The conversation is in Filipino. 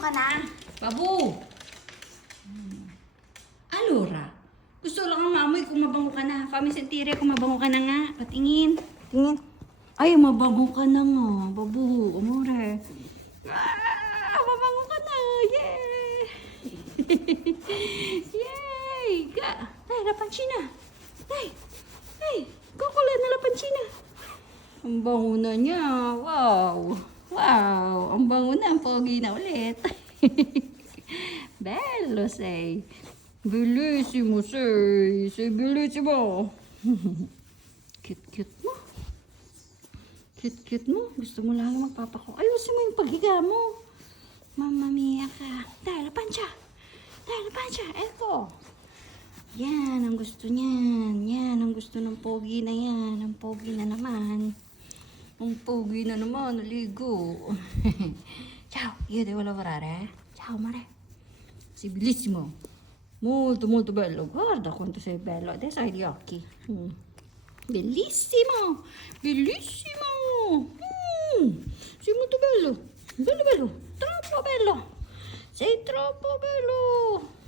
ka na. Babu! Allora, gusto lang ang maamoy kung mabango ka na. Fami sentire kung mabango ka na nga. Patingin. Tingin. Ay, mabango ka na nga. Babu, amore. Mabango ka na. Yay! Yay! Ay, la pancina. Ay, kukulat na la pancina. Ang bango na niya. Wow. Wow. Ang bango na. Ang pogi na ulit. Bello sei. Bellissimo sei. Sei bellissimo. Cute mo. Cute mo. Gusto mo lagi magpapako. Ayusin mo yung paghiga mo. Mamma mia ka. Dai, la pancia. Eko. Yan ang gusto niyan. Yan ang gusto ng pogi na yan. Ang pogi na naman. Ang pogi na naman. Naligo. Ciao. Io devo lavorare. Ciao, amore. Sei bellissimo. Molto bello. Guarda quanto sei bello. Adesso hai gli occhi. Bellissimo. Sei molto bello. Bello. Troppo bello. Sei troppo bello.